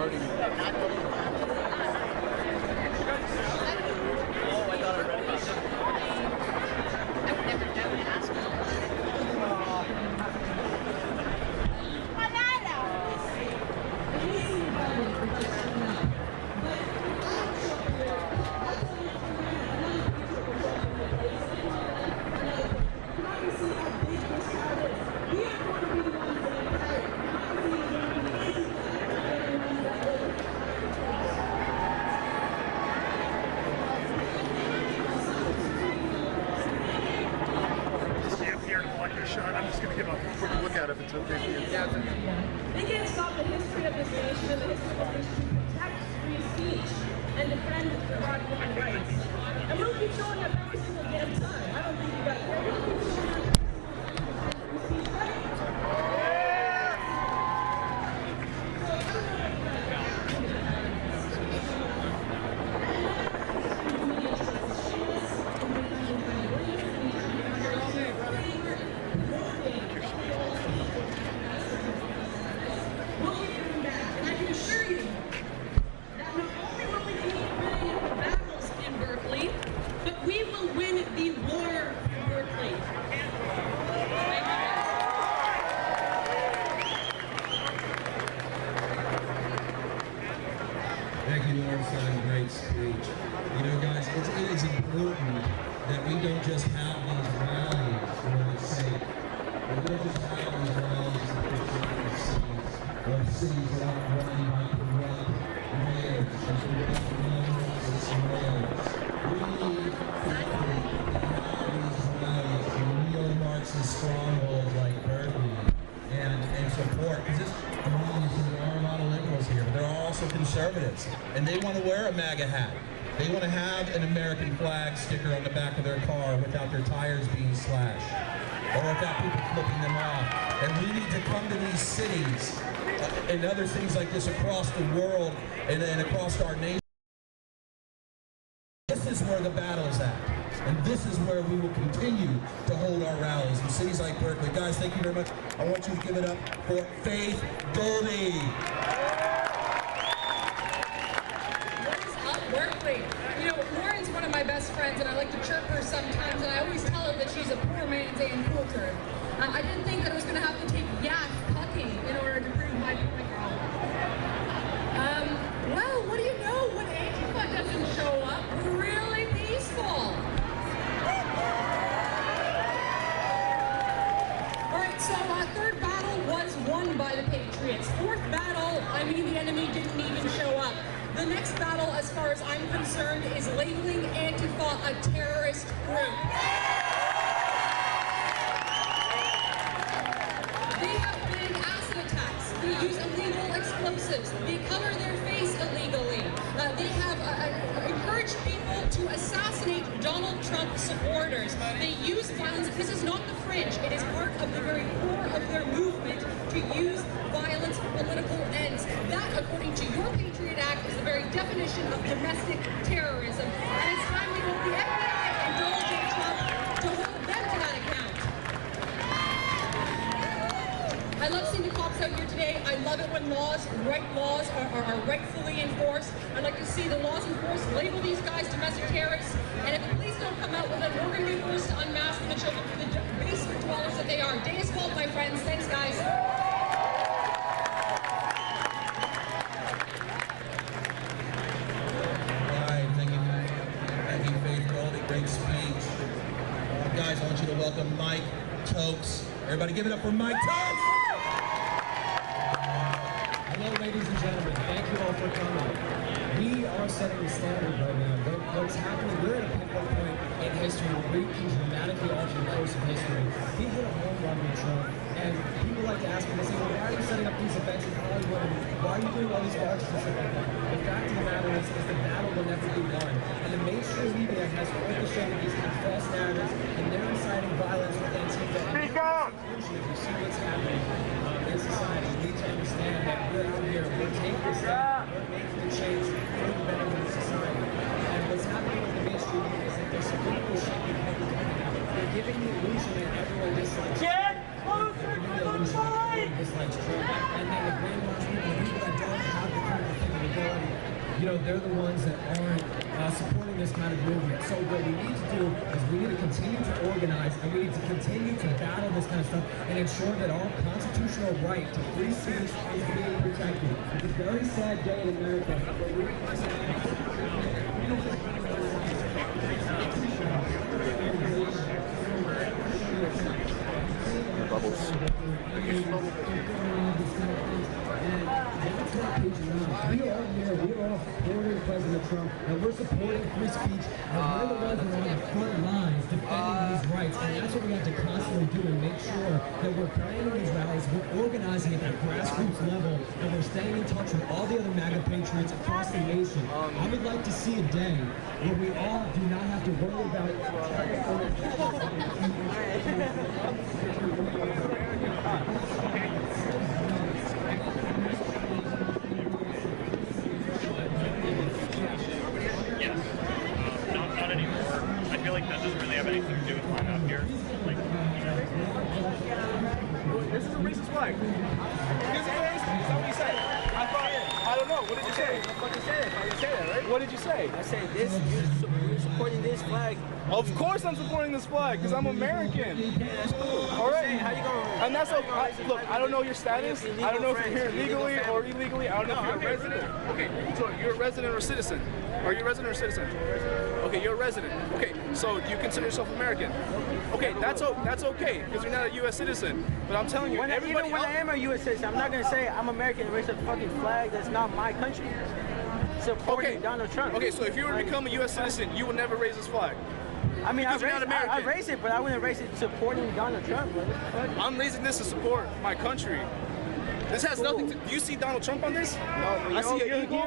starting. I'm just going to give a quick look at it if it's okay for you. Yeah, they can't stop the history of this nation and the history of this nation to protect free speech and defend the right human rights. And we'll keep showing up every single damn time. I don't think you guys care. We'll keep showing up free speech, right? Thank you, Lawrence, for a great speech. You know, guys, it is important that we don't just have these rallies for the sake. We don't just have these rallies in cities, or cities that are run by corrupt mayors and corrupt members and surveillors. We need to have these rallies in neo-Marxist strongholds like Berkeley and support. Because obviously there are a lot of liberals here, but there are also conservatives, and they want to wear a MAGA hat. They want to have an American flag sticker on the back of their car without their tires being slashed, or without people flipping them off. And we need to come to these cities and other things like this across the world and across our nation. This is where the battle is at. And this is where we will continue to hold our rallies in cities like Berkeley. Guys, thank you very much. I want you to give it up for Faith Goldie. What is up, Berkeley? You know, Lauren's one of my best friends, and I like to chirp her sometimes, and I always tell her that she's a poor man's Ann Coulter. I didn't think that I was going to have to take yak pucking in order to prove my point. Well, what do you know? When Antifa doesn't show up, we're really peaceful. So third battle was won by the Patriots. Fourth battle, I mean, the enemy didn't even show up. The next battle, as far as I'm concerned, is labeling Antifa a terrorist group. They have been acid attacks. They use illegal explosives. They cover their face illegally. They have encouraged people to assassinate Donald Trump supporters. They use violence. This is not the fringe. It is part of the very core of their movement to use violence for political ends. That, according to your Patriot Act, is the very definition of domestic terrorism. And it's time to hold the FBI and Donald J. Trump to hold them to that account. I love seeing the cops out here today. I love it when right laws are rightfully enforced. I'd like to see the laws enforced, label these guys domestic terrorists, and if the police don't come out with it, we're going to be forced to unmask the children for the basement dwellers that they are. Day is called, my friends. Thanks, guys. Thank you, Faith Goldie. Great speech. Guys, I want you to welcome Mike Tokes. Everybody give it up for Mike Tokes! Hello, ladies and gentlemen. Thank you all for coming. We are setting the standard right now. What's happening, we're at a pivotal point in history where we can dramatically alter the course of history. We hit a home run with Trump, and people like to ask me, they say, well, why are you setting up these events in Hollywood? And why are you doing all these marches and stuff like that? The fact of the matter is the battle will never be won. And the mainstream media has orchestrated these kind of false narratives, and they're inciting violence with Antifa. Speak up! If you see what's happening in society, you need to understand that we're out here, we're taking this stand, we're making the change for the benefit of society. And what's happening with the mainstream media is that they're subliminally shaping public opinion. They're giving the illusion that everyone dislikes Trump. Get closer to the light! Dislikes Trump. And then the brainwashed people that don't have the kind of they're the ones that aren't supporting this kind of movement. So what we need to do is we need to continue to organize, and we need to continue to battle this kind of stuff and ensure that our constitutional right to free speech is being protected. It's a very sad day in America. Bubbles. We are here, we are all supporting President Trump, and we're supporting free speech, and we're the ones who are on the front lines defending these rights, and that's what we have to constantly do and make sure that we're planning these rallies, we're organizing at the grassroots level, and we're staying in touch with all the other MAGA patriots across the nation. I would like to see a day where we all do not have to worry about Not anymore. I feel like that doesn't really have anything to do with why I'm out here. Like, this is a racist flag. This is a racist. Is that what you said? I don't know. What did you say? I fucking said it. You said that, right? What did you say? I said this. You're supporting this flag. Of course I'm supporting this flag because I'm American. Yeah, that's cool. All right. How you going? And that's okay. Look, I don't know your status. I don't know if you're here legally or illegally. I don't know if you're a resident. Okay, so you're a resident or citizen? Are you a resident or citizen? Okay, you're a resident. Okay, so do you consider yourself American? Okay, that's okay because you're not a U.S. citizen. But I'm telling you, everybody even when I am a U.S. citizen, I'm not gonna say I'm American and raise a fucking flag that's not my country. Supporting Donald Trump. Okay, so if you were to become a U.S. citizen, you would never raise this flag. I mean, I American. raise it, but I wouldn't raise it supporting Donald Trump. I'm raising this to support my country. This has nothing to. Do you see Donald Trump on this? No, I see an eagle.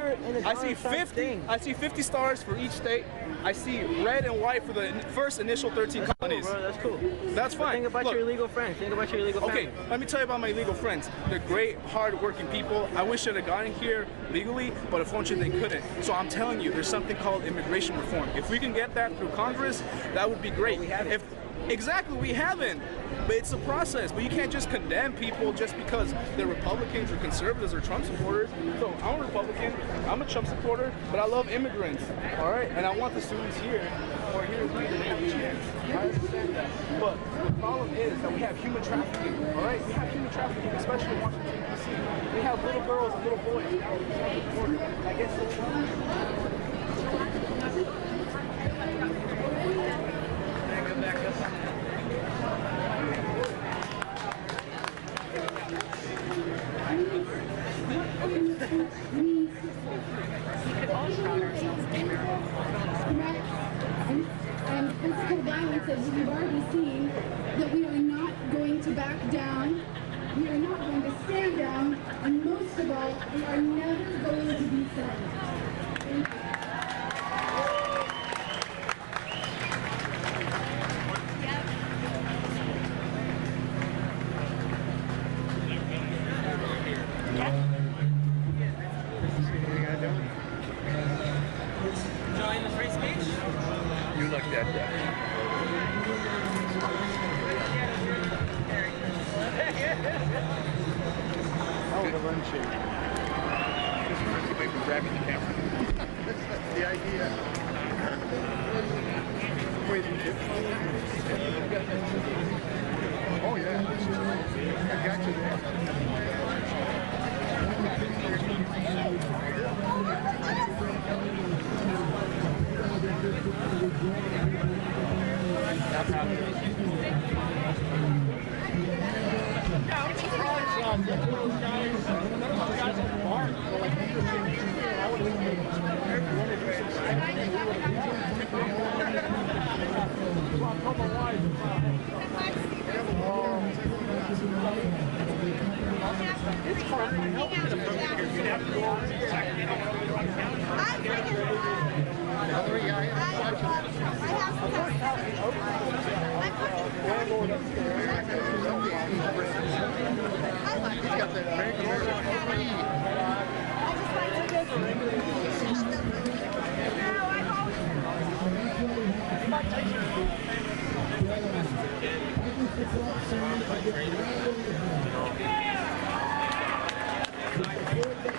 I see Donald Trump 50. thing. I see 50 stars for each state. I see red and white for the first initial 13 colonies. Cool, bro, that's cool. That's fine. Think about your illegal friends. Think about your illegal family. Okay, let me tell you about my illegal friends. They're great, hard-working people. I wish they'd have gotten here legally, but unfortunately they couldn't. So I'm telling you, there's something called immigration reform. If we can get that through Congress, that would be great. We haven't. Exactly, we haven't. But it's a process. But you can't just condemn people just because they're Republicans or conservatives or Trump supporters. So I'm a Republican, I'm a Trump supporter, but I love immigrants, all right? And I want the students here who are here to be the chance. I understand that. But the problem is that we have human trafficking, all right? We have human trafficking, especially in Washington, D.C. We have little girls and little boys down the border. I guess it's and physical violence, as we've already seen, that we are not going to back down, we are not going to stand down, and most of all, we are never going to be silent. Thank you. Enjoying the free speech? You like that guy. Oh, the run shake. You might be grabbing the camera. That's the idea. Waiting to. Oh yeah. I got you there.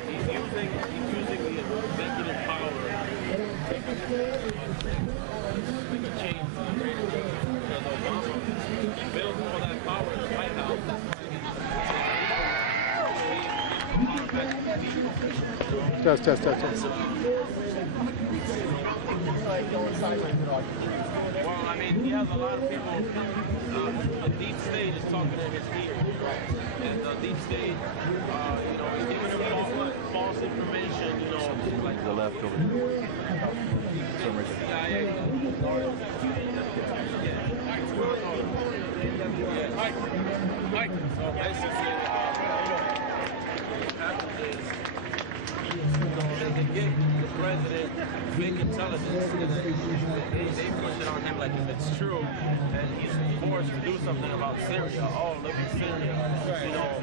He's using the executive power Test. Well, I mean, you have a lot of people. The deep state is talking in his ear, right? And the deep state, you know, is giving him false information, you know, like the left over there. CIA. Mike. So basically, what happens is, they can get the president fake intelligence. They push it on him like if it's true, and he's forced to do something about Syria. Oh, look at Syria. You know,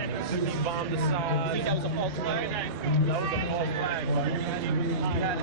he bombed Assad. I think that was a false flag. That was a false flag. He had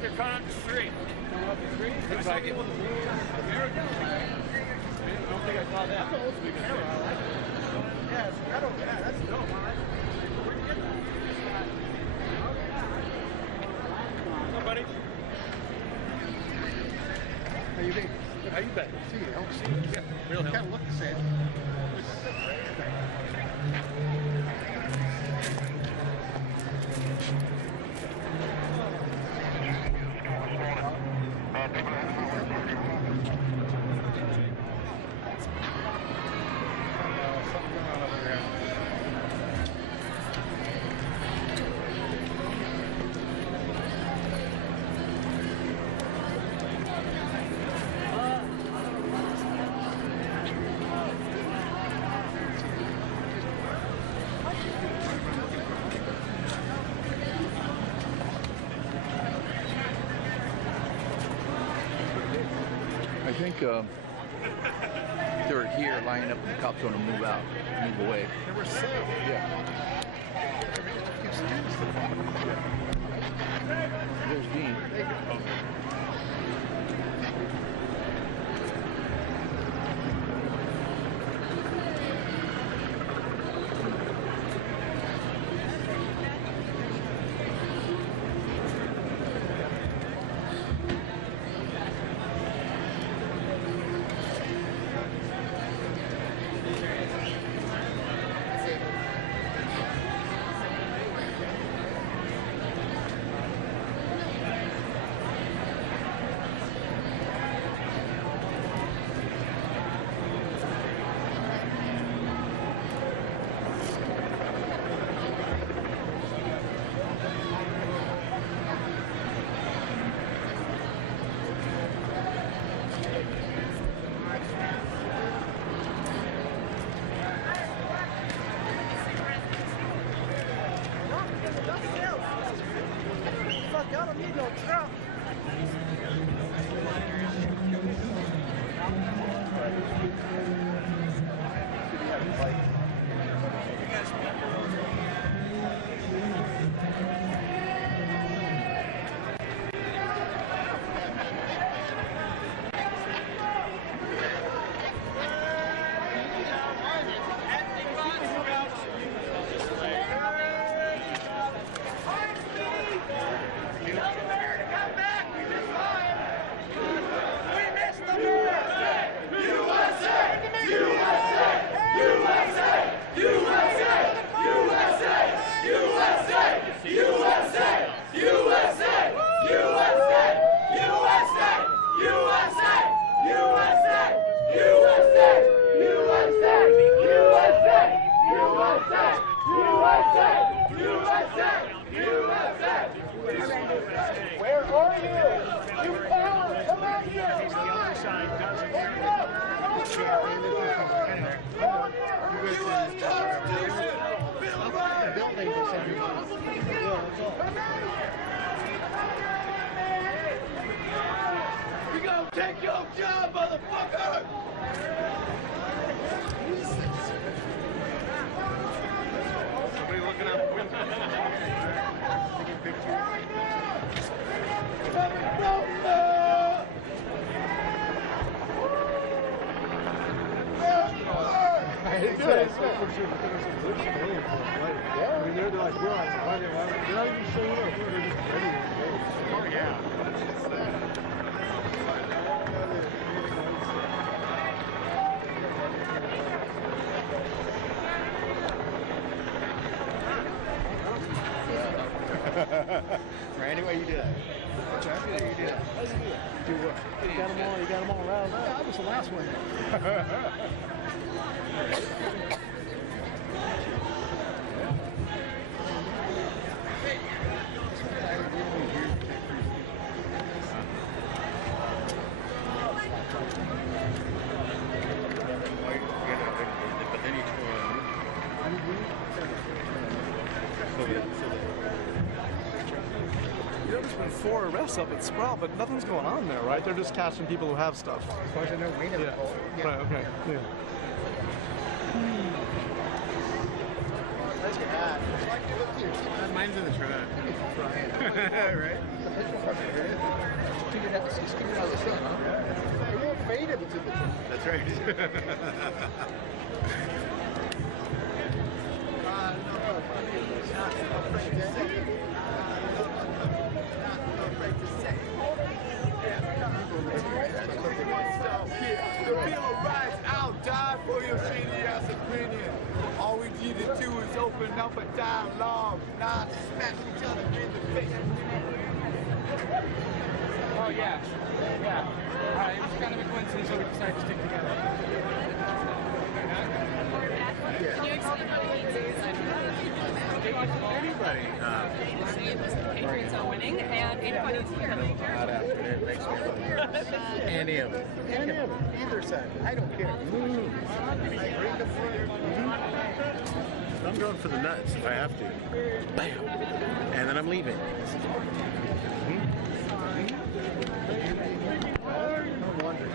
they're coming up the street. Coming up the street? Looks like it. I don't think I saw that. That's an old school camera. I like it. Yeah, that's dope. Where'd you get that? What's up, buddy? How you been? How you been? See you. Help see you. Yeah. Real help. Kind of look the same. I think they were here lining up and the cops want to move out, move away. They were safe. Yeah. There's Dean. Y'all don't need no Trump. buildings or something. We gonna take your job, motherfucker! Somebody looking out the window. Taking pictures. It's good. Yeah. I mean, they're like, they're not even showing up. They're just ready to go. Oh, yeah. Randy, what you did? You did. Do what? You got them all around. I was the last one. You know, there's been 4 arrests up at Sprout, but nothing's going on there, right? They're just catching people who have stuff. As far as I know, we never told. Yeah. Right, okay. Yeah. Where's your hat? Mine's in the truck. Right? Just keep it out of the sun, huh? It won't fade if it's in the truck. That's right. The Bill of Rights, I'll die for your shady ass opinion. All we need to do is open up a dialogue, not smash each other in the face. Oh yeah, yeah. It was kind of a coincidence that we decided to stick together. Can you explain what it means? Anybody. The same as the Patriots are winning, and anybody's here. Not after it makes me look. Any of them. Either side. I don't care. I'm going for the nuts if I have to. Bam! And then I'm leaving. No wonder.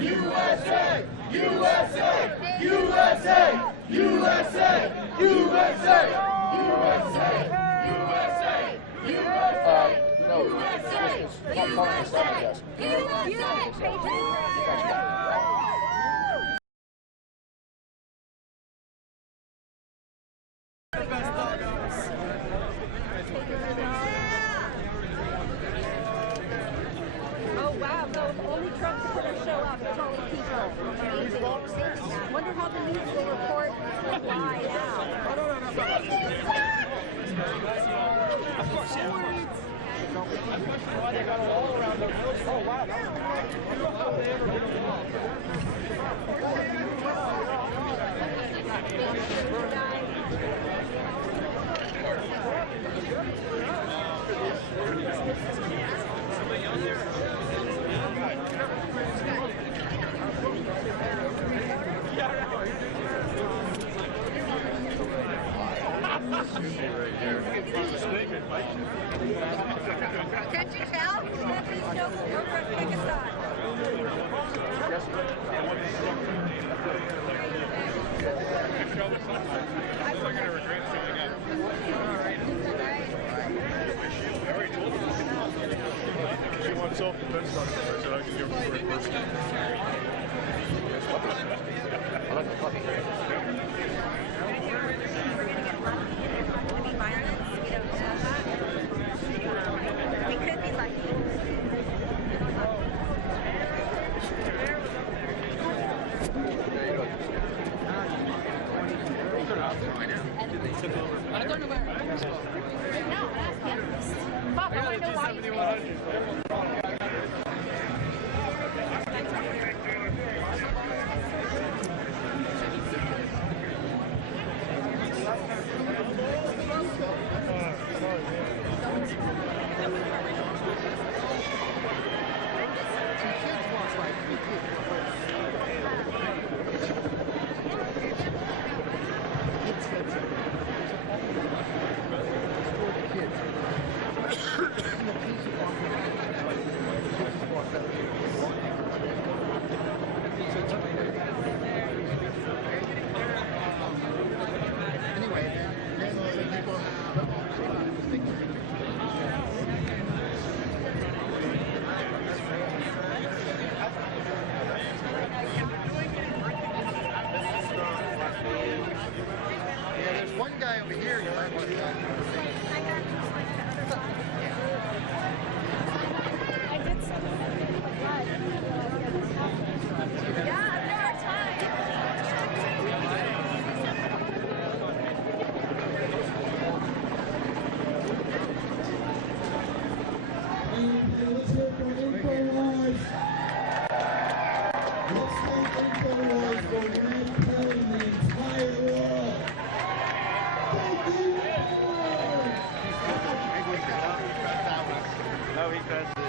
USA! USA! USA! USA! USA! USA! USA! No, this is not part of the second desk. Oh wow, so if only Trump's going to show up, it's only people. Amazing. Wonder how the news will report why Why they got a wall around them? Oh wow. Can't you tell? There's no pick a side. We're going to regret showing up. She wants self-defense documents, so I can give her a person. I like the fucking Any violence? We don't know that. We could be lucky. I don't know where. No, ask him. Bob, I want to know why you No, he pressed it.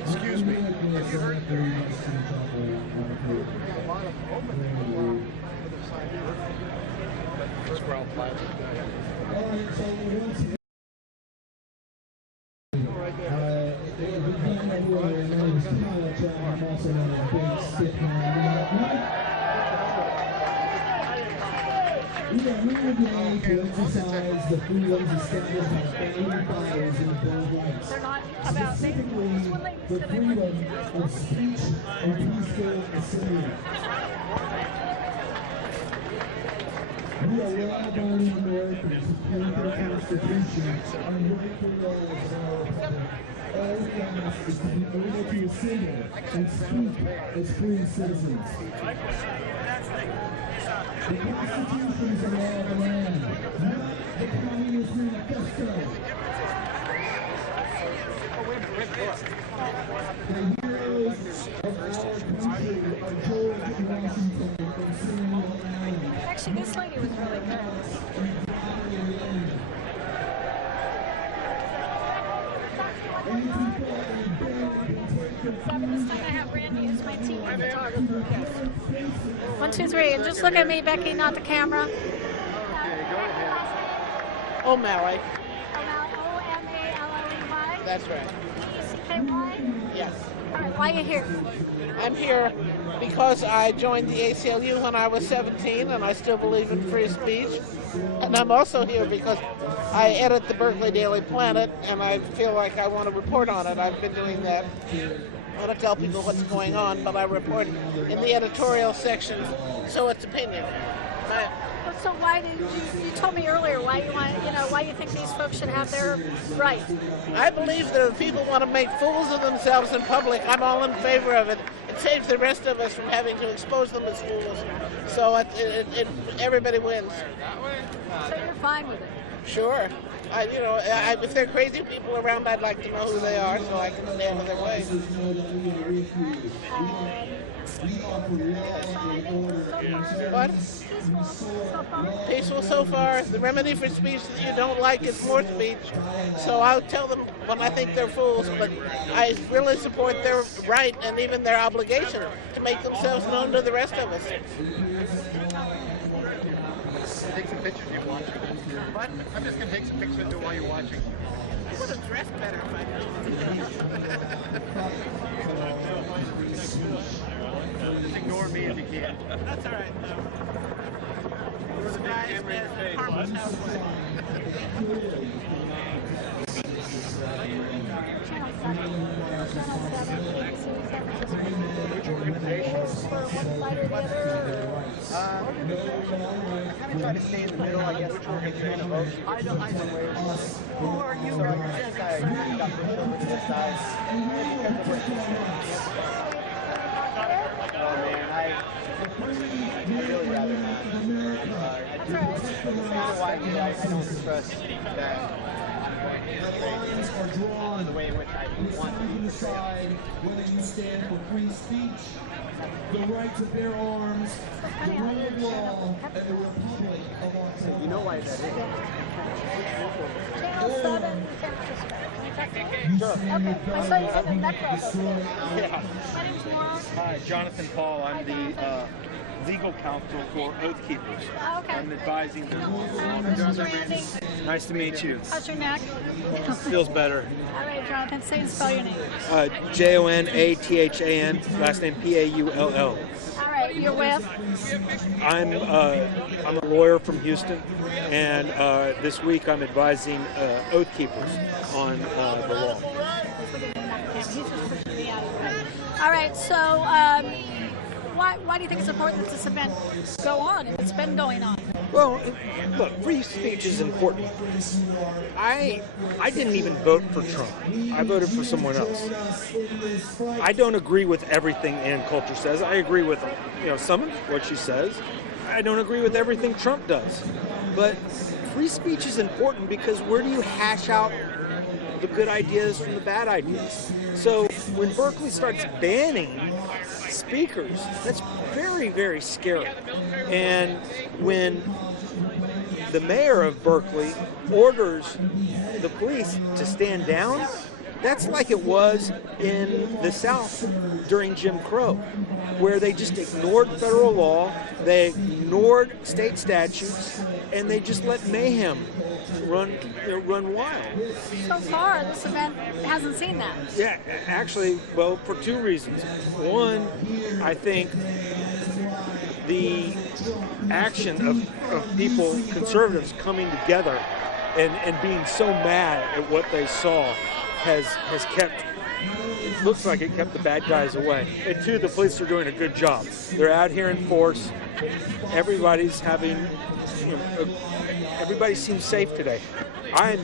Excuse me. We are here today to emphasize the freedoms established by founding fathers in the Bill of Rights. Specifically, the freedom of speech and peaceful assembly. We are law-abiding Americans who care for the Constitution and rightful laws of our republic. All we ask is to be able to assemble and speak as free citizens. The Constitution is the law of the land, not the Communist Manifesto. The heroes of our country are George Washington and Samuel Allen. Actually, this lady was really good. So this time I have Randy, who's my team photographer. 1, 2, 3, and just look at me, Becky, not the camera. Okay, go ahead. O'Malley. O-M-A-L-L-E-Y? That's right. E-C-K-Y? Yes. All right, why are you here? I'm here because I joined the ACLU when I was 17 and I still believe in free speech. And I'm also here because I edit the Berkeley Daily Planet and I feel like I want to report on it. I've been doing that. I want to tell people what's going on, but I report in the editorial section, so it's opinion. So why did you told me earlier why you want, why you think these folks should have their right? I believe that if people want to make fools of themselves in public, I'm all in favor of it. It saves the rest of us from having to expose them as fools. So everybody wins. So you're fine with it? Sure. If there are crazy people around, I'd like to know who they are so I can stay out of their way. What? Peaceful so far. The remedy for speech that you don't like is more speech. So I'll tell them when I think they're fools, but I really support their right and even their obligation to make themselves known to the rest of us. Take some pictures you're watching. What? I'm just going to take some pictures of you while you're watching. I would have dressed better if I could. Just ignore me if you can. That's all right. I'm trying to stay in the middle, I guess. Which organization of votes? I don't know. Who are you representing? I got pushed over to this side. Oh man, I really rather not. I don't trust that. Lines are drawn. The way in which I want to decide whether you stand for free speech, the right to bear arms, the rule of law, and the republic of our country. You know why that is? Channel 7, Sure. Okay, I saw you in the necklace. Yeah. My name's Laura. Hi, Jonathan Paul. I'm the legal counsel for Oath Keepers. Oh, okay. I'm advising them. This is Randy. Nice to meet you. How's your neck? Feels better. All right, Jonathan, say and spell your name. Jonathan, last name Paull. All right, you're with? I'm a lawyer from Houston, and this week I'm advising Oath Keepers on the law. All right, so why do you think it's important that this event go on if it's been going on? Well, look, free speech is important. I didn't even vote for Trump. I voted for someone else. I don't agree with everything Ann Coulter says. I agree with some of what she says. I don't agree with everything Trump does. But free speech is important because where do you hash out the good ideas from the bad ideas. So when Berkeley starts banning speakers, that's very, very scary. And when the mayor of Berkeley orders the police to stand down, that's like it was in the South during Jim Crow, where they just ignored federal law, they ignored state statutes, and they just let mayhem run wild. So far, this event hasn't seen that. Yeah, actually, well, for two reasons. One, I think the action of people, conservatives, coming together and being so mad at what they saw has kept, looks like it kept the bad guys away. And two, the police are doing a good job. They're out here in force. Everybody's having, everybody seems safe today. I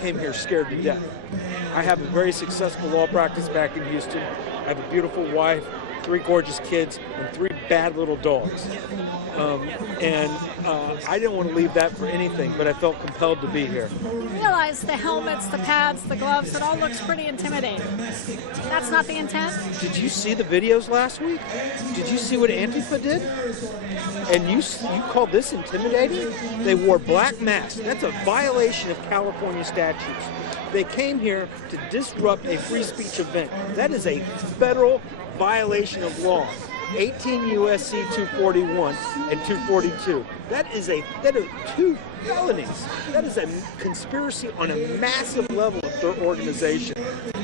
came here scared to death. I have a very successful law practice back in Houston. I have a beautiful wife, 3 gorgeous kids, and 3 bad little dogs. I didn't want to leave that for anything, but I felt compelled to be here. You realize the helmets, the pads, the gloves, it all looks pretty intimidating. That's not the intent? Did you see the videos last week? Did you see what Antifa did? And you call this intimidating? They wore black masks. That's a violation of California statutes. They came here to disrupt a free speech event. That is a federal violation of law. 18 U.S.C. 241 and 242. That are 2 felonies. That is a conspiracy on a massive level of their organization.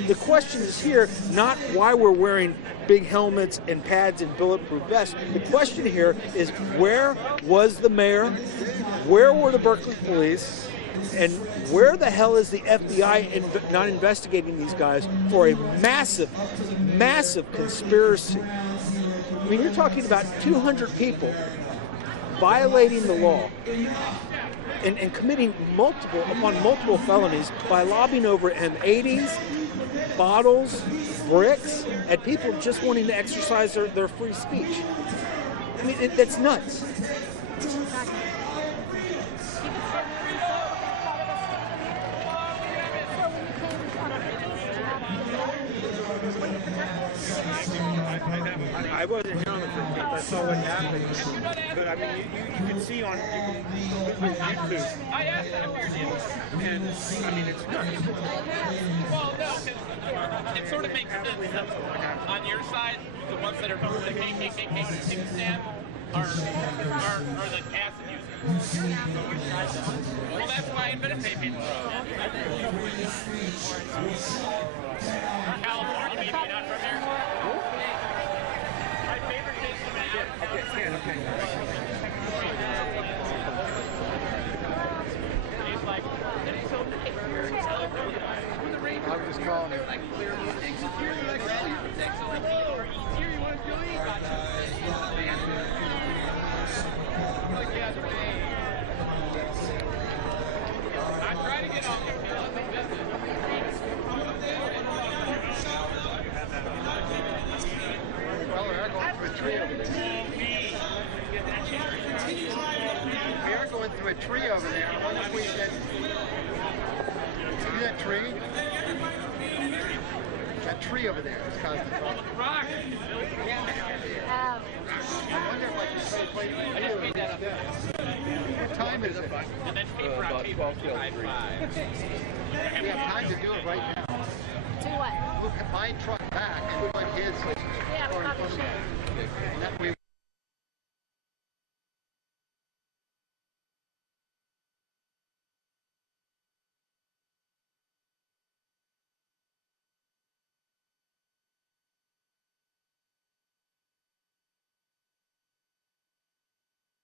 The question is here not why we're wearing big helmets and pads and bulletproof vests. The question here is, where was the mayor? Where were the Berkeley police? And where the hell is the FBI not investigating these guys for a massive, massive conspiracy? I mean, you're talking about 200 people violating the law and committing multiple felonies by lobbing over M80s, bottles, bricks, and people just wanting to exercise their free speech. I mean, that's nuts. I wasn't here on the 15th. I saw what happened. But I mean, you can see on YouTube. And I mean, it's nuts. Well, no, because it sort of makes sense. On your side, the ones that are the KKK stand are the acid users. Well, that's why I invented taping. California, maybe not from here. My favorite case of okay. He's like, it's so nice. I was just calling him. I'm trying to get on there. Well, we are going through a tree over there. We are going through a tree over there. I wonder if we can see that tree? That tree over there is causing trouble. Rock! I wonder if I can play. I just made that up. What time is it? And then paper on paper. We have time to do it right now. Do what? Look at my truck back and put his. Yeah, probably should. That way